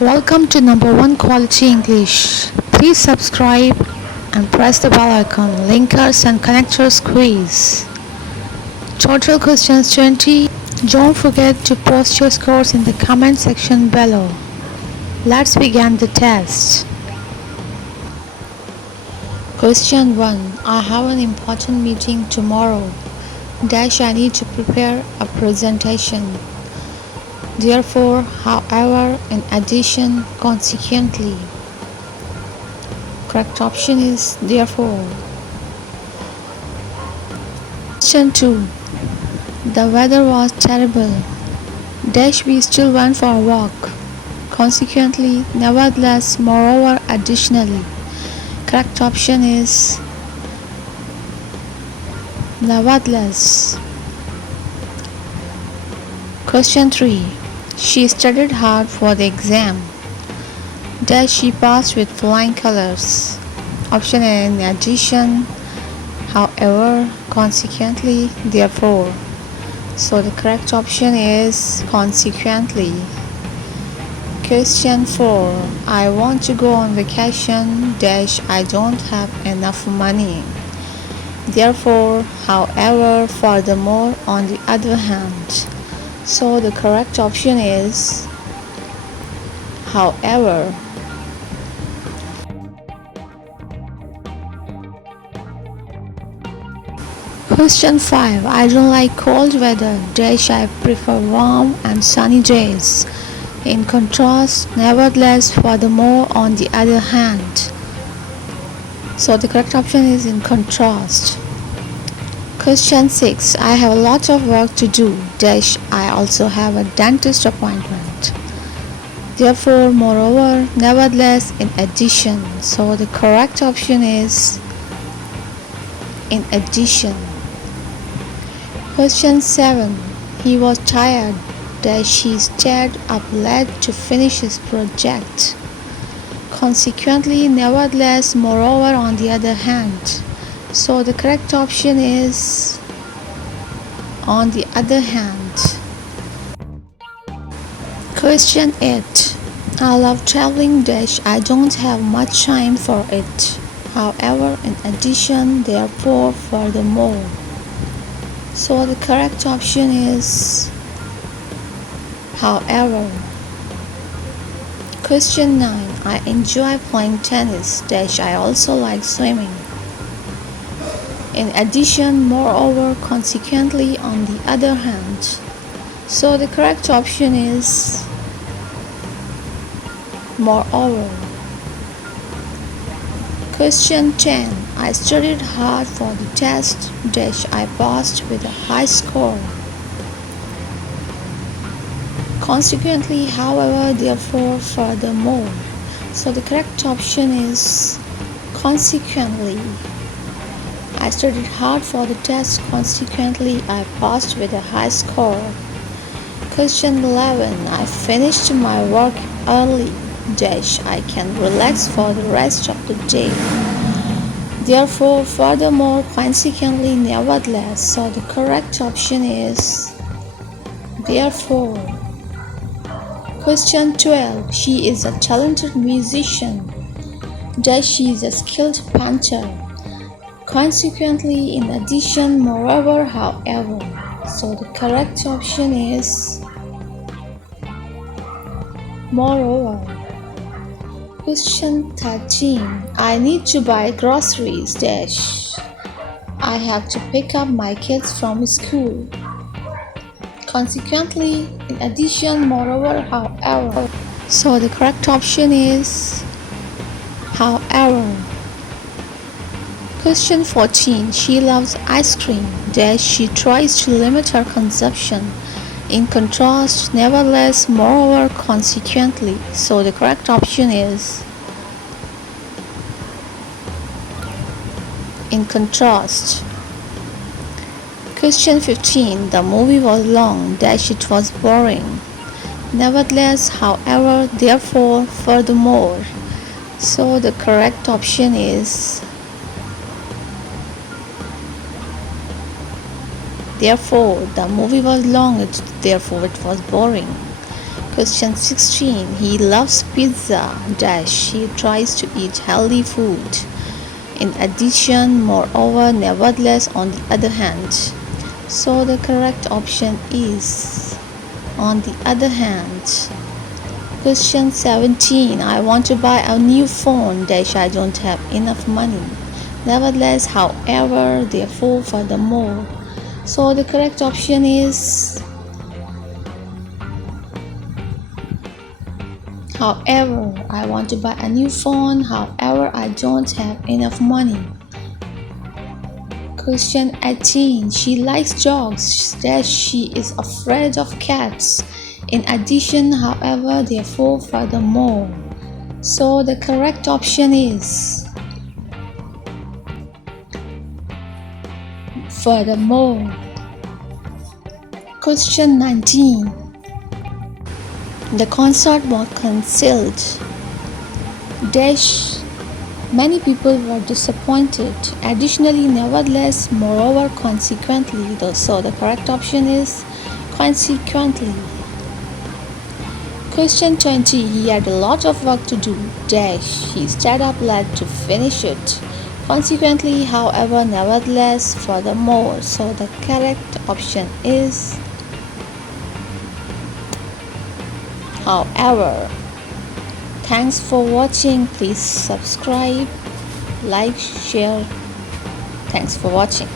Welcome to No.1 Quality English. Please subscribe and press the bell icon. Linkers and connectors quiz. Total questions 20. Don't forget to post your scores in the comment section below. Let's begin the test. Question 1. I have an important meeting tomorrow. I need to prepare a presentation. Therefore, however, in addition, consequently. Correct option is therefore. Question 2. The weather was terrible. We still went for a walk. Consequently, nevertheless, moreover, additionally. Correct option is nevertheless. Question 3. She studied hard for the exam. She passed with flying colors. Option A, in addition, however, consequently, therefore. So the correct option is consequently. Question 4. I want to go on vacation. I don't have enough money. Therefore, however, furthermore, on the other hand. So the correct option is however. Question 5. I don't like cold weather. I prefer warm and sunny days. In contrast, nevertheless, furthermore, on the other hand. So the correct option is in contrast. Question 6. I have a lot of work to do. I also have a dentist appointment. Therefore, moreover, nevertheless, in addition. So the correct option is in addition. Question 7. He was tired. He stayed up late to finish his project. Consequently, nevertheless, moreover, on the other hand. So the correct option is on the other hand. Question 8. I love traveling. I don't have much time for it. However, in addition, therefore, furthermore. So the correct option is however. Question 9. I enjoy playing tennis. I also like swimming. In addition, moreover, consequently, on the other hand. So the correct option is moreover. Question 10. I studied hard for the test. I passed with a high score. Consequently, however, therefore, furthermore. So the correct option is consequently. I studied hard for the test. Consequently, I passed with a high score. Question 11. I finished my work early. I can relax for the rest of the day. Therefore, furthermore, consequently, nevertheless. So the correct option is therefore. Question 12. She is a talented musician. She is a skilled painter. Consequently, in addition, moreover, however. So the correct option is moreover. Question 13. I need to buy groceries. I have to pick up my kids from school. Consequently, in addition, moreover, however. So the correct option is however. Question 14. She loves ice cream. She tries to limit her consumption. In contrast, nevertheless, moreover, consequently. So the correct option is in contrast. Question 15. The movie was long. It was boring. Nevertheless, however, therefore, furthermore. So the correct option is therefore. The movie was long. Therefore, it was boring. Question 16. He loves pizza dash he tries to eat healthy food. In addition, moreover, nevertheless, on the other hand. So the correct option is on the other hand. Question 17. I want to buy a new phone dash I don't have enough money. Nevertheless, however, therefore, furthermore. So the correct option is however. I want to buy a new phone, however, I don't have enough money. Question 18. She likes dogs dash she is afraid of cats. In addition, however, therefore, furthermore. So the correct option is furthermore. Question 19. The concert was cancelled dash many people were disappointed. Additionally, nevertheless, moreover, consequently. So the correct option is consequently. Question 20. He had a lot of work to do dash he stayed up late to finish it. Consequently, however, nevertheless, furthermore. So the correct option is however. Thanks for watching. Please subscribe, like, share. Thanks for watching.